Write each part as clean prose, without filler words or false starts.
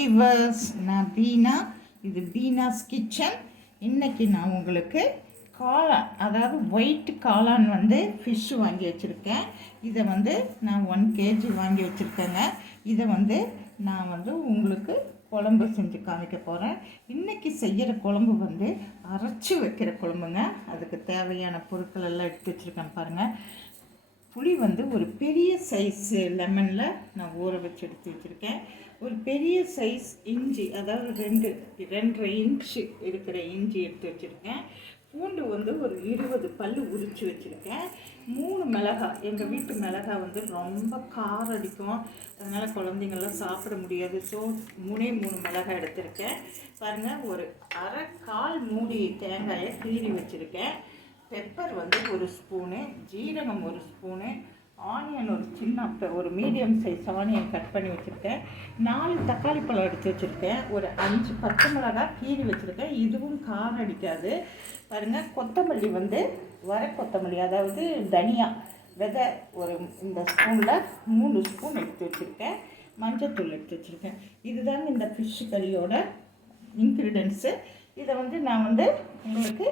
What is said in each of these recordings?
Viewers, நான் பீனா. இது பீனாஸ் kitchen. இன்றைக்கி நான் உங்களுக்கு காளான், அதாவது ஒயிட் காளான் ஃபிஷ்ஷு வாங்கி வச்சுருக்கேன். இதை நான் 1 kg வாங்கி வச்சுருக்கேங்க. இதை நான் உங்களுக்கு குழம்பு செஞ்சு காமிக்க போகிறேன். இன்றைக்கி செய்கிற குழம்பு அரைச்சி வைக்கிற குழம்புங்க. அதுக்கு தேவையான பொருட்கள் எல்லாம் எடுத்து வச்சுருக்கேன் பாருங்கள். புளி ஒரு பெரிய சைஸ் லெமனில் நான் ஊற வச்சு எடுத்து வச்சுருக்கேன். ஒரு பெரிய சைஸ் இஞ்சி, அதாவது 2.5 இன்ச்சு இருக்கிற இஞ்சி எடுத்து வச்சுருக்கேன். பூண்டு ஒரு 20 பல் உரித்து வச்சுருக்கேன். 3 மிளகாய், எங்கள் வீட்டு மிளகாய் ரொம்ப காரம் அடிக்கும், அதனால் குழந்தைங்கள்லாம் சாப்பிட முடியாது. ஸோ 3 மிளகாய் எடுத்திருக்கேன் பாருங்கள். ஒரு கால் மூடி தேங்காயை கீறி வச்சுருக்கேன். பெப்பர் 1 ஸ்பூனு, ஜீரகம் 1 ஸ்பூனு, ஆனியன் ஒரு சின்ன ஒரு மீடியம் சைஸ் ஆனியன் கட் பண்ணி வச்சுருக்கேன். 4 தக்காளி பழம் எடுத்து வச்சுருக்கேன். ஒரு 5 பச்சை மிளகாய் கீறி வச்சுருக்கேன். இதுவும் காரம் அடிக்காது பாருங்கள். கொத்தமல்லி வர கொத்தமல்லி, அதாவது தனியா விதை இந்த ஸ்பூனில் 3 ஸ்பூன் எடுத்து வச்சுருக்கேன். மஞ்சத்தூள் எடுத்து வச்சுருக்கேன். இதுதாங்க இந்த ஃபிஷ் கறியோட இன்க்ரீடியன்ஸு. இதை நான் உங்களுக்கு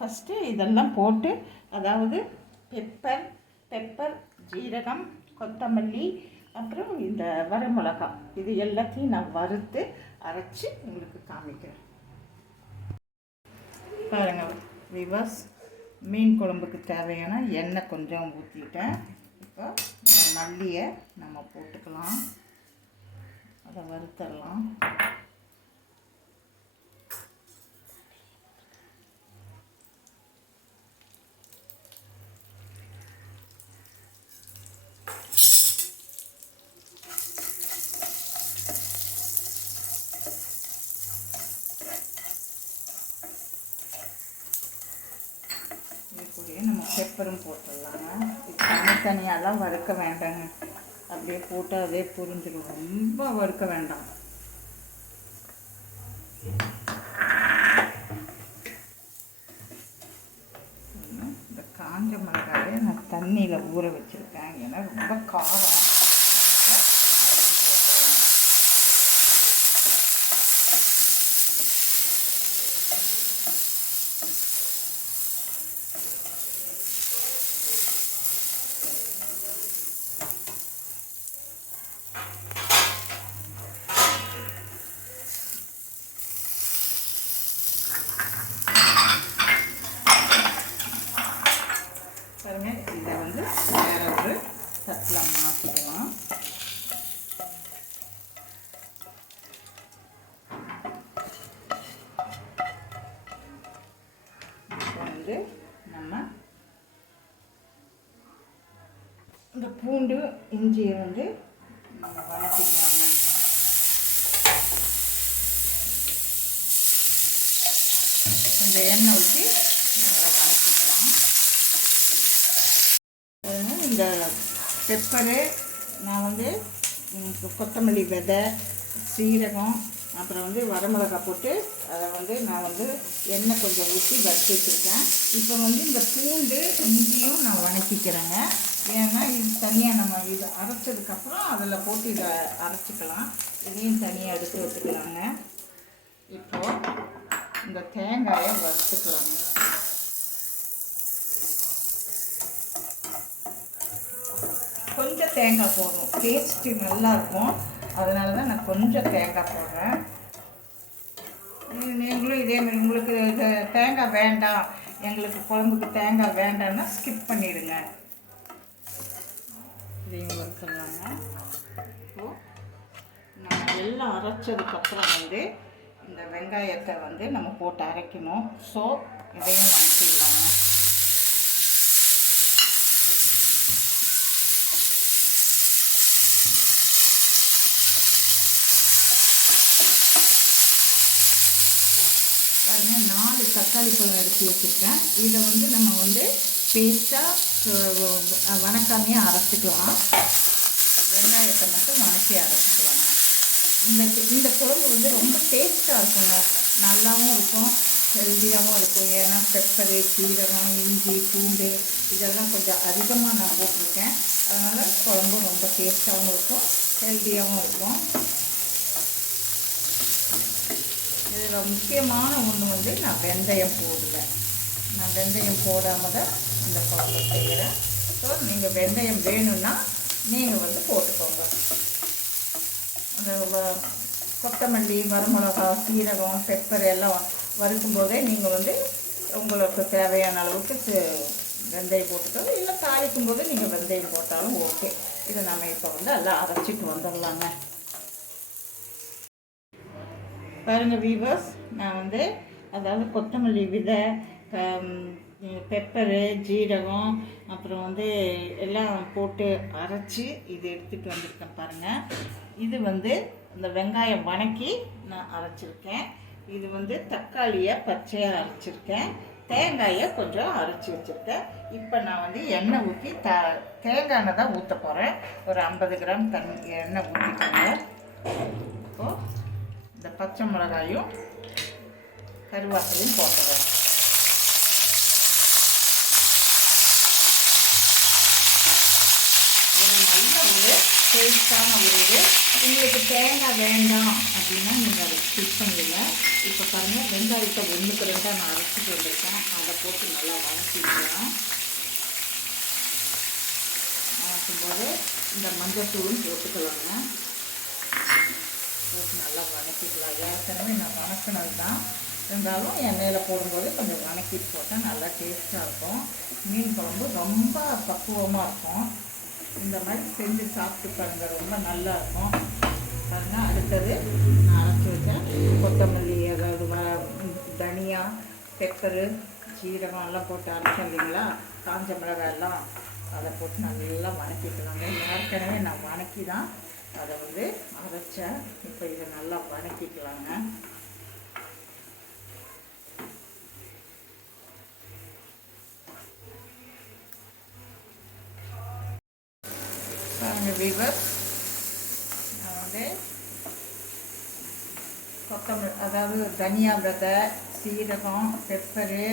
ஃபஸ்ட்டு இதெல்லாம் போட்டு, அதாவது பெப்பர், ஜீரகம், கொத்தமல்லி, அப்புறம் இந்த வரமிளகாய், இது எல்லாத்தையும் நான் வறுத்து அரைச்சி உங்களுக்கு காமிக்கிறேன் பாருங்கள். விவாஸ், மீன் குழம்புக்கு தேவையான எண்ணெய் கொஞ்சம் ஊற்றிட்டேன். இப்போ மல்லியை நம்ம போட்டுக்கலாம், அதை வறுத்தரலாம். நம்ம பெப்பரும் போட்டுடலாங்க. தனித்தனியாலாம் வறுக்க வேண்டாங்க, அப்படியே போட்டு அதே புரிஞ்சிடும். ரொம்ப வறுக்க வேண்டாம். இந்த காஞ்ச மிளகாயை நான் தண்ணியில் ஊற வச்சுருக்கேன், ஏன்னா ரொம்ப காரம். இதை வேற ஒரு தட்டில் மாற்றிக்கலாம். இப்போ நம்ம இந்த பூண்டு இஞ்சியை நம்ம வதக்கிக்கலாங்க. இந்த எண்ணெய் ஊற்றி நல்லா வதக்கிக்கலாம். இந்த பெப்பரு, நான் கொத்தமல்லி விதை, சீரகம், அப்புறம் வரமிளகாய் போட்டு அதை நான் எண்ணெய் கொஞ்சம் ஊற்றி வறுத்து வச்சுருக்கேன். இப்போ இந்த பூண்டு இஞ்சியும் நான் வதக்கிக்கிறேங்க. ஏன்னா இது தனியாக நம்ம இது அரைச்சதுக்கப்புறம் அதில் போட்டு இதை அரைச்சிக்கலாம். இதையும் தனியாக எடுத்து வச்சுக்கலாங்க. இப்போது இந்த தேங்காயை வறுத்துக்கலாங்க. கொஞ்சம் தேங்காய் போடுறோம், டேஸ்ட்டு நல்லாயிருக்கும், அதனால தான் நான் கொஞ்சம் தேங்காய் போடுறேன். நீங்களும் இதேமாதிரி உங்களுக்கு தேங்காய் வேண்டாம், எங்களுக்கு குழம்புக்கு தேங்காய் வேண்டாம்னா ஸ்கிப் பண்ணிடுங்க. இதையும் வறுத்துடலாங்க. இப்போது நம்ம எல்லாம் அரைச்சதுக்கப்புறம் இந்த வெங்காயத்தை நம்ம போட்டு அரைக்கணும். ஸோ இதையும் வதக்கிடலாங்க. பாருங்கள், 4 தக்காளி பழம் எடுத்து வச்சுருக்கேன். இதை நம்ம பேஸ்ட்டாக வணக்காமையே அரைச்சிக்கலாம். வெங்காயத்தை மட்டும் வணக்கி அரைச்சிக்கலாங்க. இந்த குழம்பு ரொம்ப டேஸ்ட்டாக இருக்குங்க, நல்லாவும் இருக்கும், ஹெல்த்தியாகவும் இருக்கும். ஏன்னா பெப்பரு, சீரகம், இஞ்சி, பூண்டு இதெல்லாம் கொஞ்சம் அதிகமாக நான் போட்டிருக்கேன். அதனால் குழம்பும் ரொம்ப டேஸ்ட்டாகவும் இருக்கும், ஹெல்த்தியாகவும் இருக்கும். இதில் முக்கியமான ஒன்று வந்து நான் வெந்தயம் போடல. நான் வெந்தயம் போடாமல் தான் இந்த குழம்பு செய்கிறேன். ஸோ நீங்கள் வெந்தயம் வேணும்னா நீங்கள் வந்து போட்டுக்கோங்க. அந்த கொத்தமல்லி, வரமிளகா, சீரகம், பெப்பர் எல்லாம் வறுக்கும்போதே நீங்கள் வந்து உங்களுக்கு தேவையான அளவுக்கு வெந்தயம் போட்டுக்கோங்க. இல்லை தாளிக்கும் போது நீங்கள் வெந்தயம் போட்டாலும் ஓகே. இதை நம்ம இப்போ வந்து எல்லாம் அரைச்சிட்டு வந்துடலாங்க. பாருங்கள் வீவர்ஸ், நான் வந்து அதாவது கொத்தமல்லி விதை, பெப்பரு, ஜீரகம், அப்புறம் வந்து எல்லாம் போட்டு அரைச்சி இது எடுத்துகிட்டு வந்திருக்கேன் பாருங்கள். இது வந்து இந்த வெங்காயம் வணக்கி நான் அரைச்சிருக்கேன். இது வந்து தக்காளியை பச்சையாக அரைச்சிருக்கேன். தேங்காயை கொஞ்சம் அரைச்சி வச்சுருக்கேன். இப்போ நான் வந்து எண்ணெய் ஊற்றி தேங்காய் எண்ணெய் தான் ஊற்ற போகிறேன். ஒரு 50 கிராம் எண்ணெய் ஊற்றிக்கோங்க. இப்போது இந்த பச்சை மிளகாயும் கருவேப்பிலையும் போட்டுறேன். ஒரு நல்ல ஒரு டேஸ்டான ஒரு இது. உங்களுக்கு தேங்காய் வேண்டாம் அப்படின்னா நீங்கள் அதை ஸ்கிப் பண்ணிடுங்க. இப்போ பாருங்கள், வெங்காயத்தை 1க்கு 2 நான் அரைச்சிட்டு வந்திருக்கேன். அதை போட்டு நல்லா வதக்கிக்கலாம். வதக்கும்போது இந்த மஞ்சள் தூளும் போட்டுக்கலாங்க. போட்டு நல்லா வதக்கிக்கலாம். ஏற்கனவே நான் வதக்கினது தான், இருந்தாலும் எண்ணெயில் போடும்போது கொஞ்சம் வதக்கிட்டு போட்டால் நல்லா டேஸ்ட்டாக இருக்கும். மீன் குழம்பு ரொம்ப பக்குவமாக இருக்கும். இந்த மாதிரி செஞ்சு சாப்பிட்டு பாருங்கள், ரொம்ப நல்லா இருக்கும் பாருங்கள். அடுத்தது நான் அரைச்சி வச்சேன் கொத்தமல்லி, அதாவது தனியா, பெப்பரு, ஜீரகம் எல்லாம் போட்டு அரைச்சேன் இல்லைங்களா, காஞ்ச மிளகாய் எல்லாம் அதை போட்டு நல்லா வதக்கிக்கலாங்க. ஏற்கனவே நான் வதக்கி தான் அதை வந்து அரைச்சேன். இப்போ இதை நல்லா வதக்கிக்கலாங்க. வீவர் நான் வந்து கொத்தமல்லி, அதாவது தனியா விதை, சீரகம், பெப்பரு,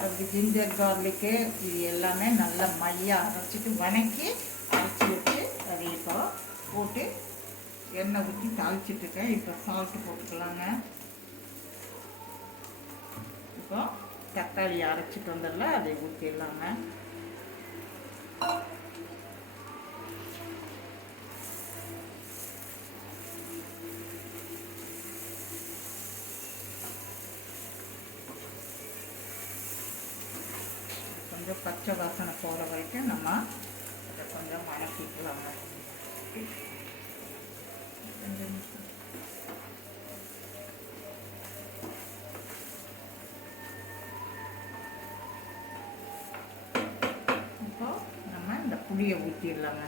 அப்படி ஜிஞ்சர், கார்லிக்கு, இது எல்லாமே நல்லா மையாக அரைச்சிட்டு வதக்கி அரைச்சி வச்சு அதை இப்போ போட்டு எண்ணெய் ஊற்றி தாளிச்சிட்ருக்கேன். இப்போ சால்ட்டு போட்டுக்கலாங்க. இப்போ தக்காளி அரைச்சிட்டு வந்துடல, அதை ஊற்றிடலாங்க. கொஞ்சம் பச்சை வாசனை போகிற வரைக்கும் நம்ம அதை கொஞ்சம் வதக்கிக்கலாங்க. இப்போ நம்ம இந்த புளியை ஊற்றிடலாங்க.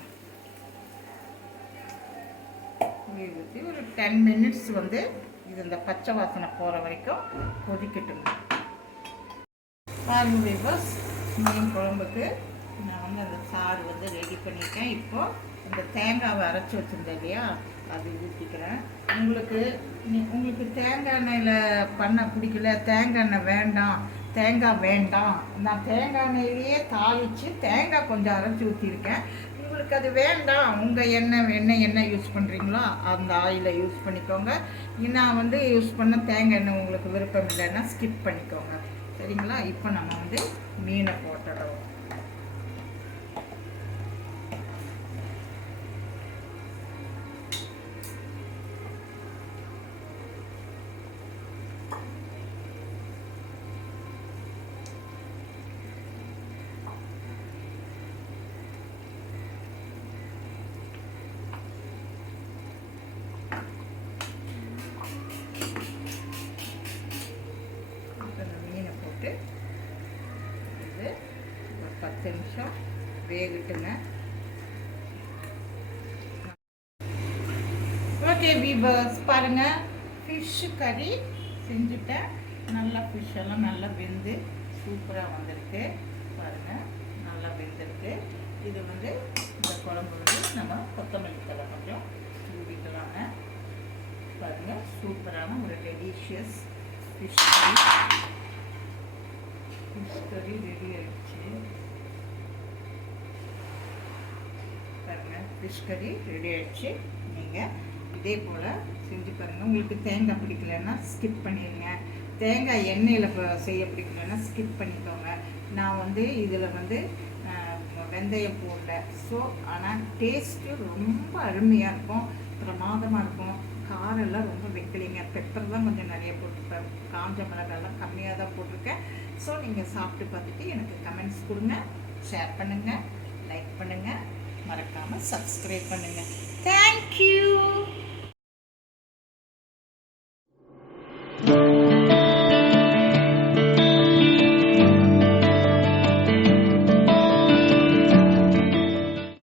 புளியை ஊற்றி ஒரு 10 மினிட்ஸ் வந்து இது இந்த பச்சை வாசனை போகிற வரைக்கும் கொதிக்கட்டுங்க. பாருங்க வீவர்ஸ், மீன் குழம்புக்கு நான் வந்து அந்த சாறு வந்து ரெடி பண்ணியிருக்கேன். இப்போது இந்த தேங்காவை அரைச்சி வச்சுருந்தேன் இல்லையா, அது ஊற்றிக்கிறேன். உங்களுக்கு தேங்காய் எண்ணெயில் பண்ண பிடிக்கல, தேங்காய் எண்ணெய் வேண்டாம், தேங்காய் வேண்டாம், நான் தேங்காய் எண்ணெயிலேயே தாளித்து தேங்காய் கொஞ்சம் அரைச்சி ஊற்றிருக்கேன். உங்களுக்கு அது வேண்டாம், உங்கள் எண்ணெய் யூஸ் பண்ணுறீங்களோ அந்த ஆயிலை யூஸ் பண்ணிக்கோங்க. நான் வந்து யூஸ் பண்ண தேங்காய் எண்ணெய் உங்களுக்கு விருப்பம் இல்லைன்னா ஸ்கிப் பண்ணிக்கோங்க. சரிங்களா? இப்போ நம்ம வந்து மீனை போட்டுடுறோம். இது ஒரு 10 நிமிஷம் வேகட்டுங்க. ஓகே வீவர்ஸ், பாருங்கள், ஃபிஷ்ஷு கறி செஞ்சுட்டேன். நல்லா ஃபிஷ்ஷெல்லாம் நல்லா வெந்து சூப்பராக வந்திருக்கு. பாருங்கள், நல்லா வெந்திருக்கு. இது வந்து இந்த குழம்பு வந்து நம்ம கொத்தமல்லி தழை கொஞ்சம் தூவிக்கலாங்க. பாருங்கள், சூப்பரான ஒரு டெலிஷியஸ் ஃபிஷ் கறி ரெடி ஆயிடுச்சு. பாருங்கள், ஃபிஷ் கறி ரெடி ஆயிடுச்சு. நீங்கள் இதே போல் செஞ்சு பாருங்கள். உங்களுக்கு தேங்காய் பிடிக்கலன்னா ஸ்கிப் பண்ணிடுங்க. தேங்காய் எண்ணெயில் செய்ய பிடிக்கலன்னா ஸ்கிப் பண்ணிக்கோங்க. நான் வந்து இதில் வந்து வெந்தயம் போடல. ஸோ ஆனால் டேஸ்ட்டு ரொம்ப அருமையாக இருக்கும், பிரமாதமாக இருக்கும். காரெல்லாம் ரொம்ப வைக்கலைங்க. பெப்பர் தான் கொஞ்சம் நிறைய போட்டுருப்பேன், காஞ்ச மிளகாலாம் கம்மியாக தான் போட்டிருக்கேன். ஸோ நீங்கள் சாப்பிட்டு பார்த்துட்டு எனக்கு கமெண்ட்ஸ் கொடுங்க, ஷேர் பண்ணுங்கள், லைக் பண்ணுங்கள், மறக்காமல் சப்ஸ்கிரைப் பண்ணுங்கள். தேங்க்யூ.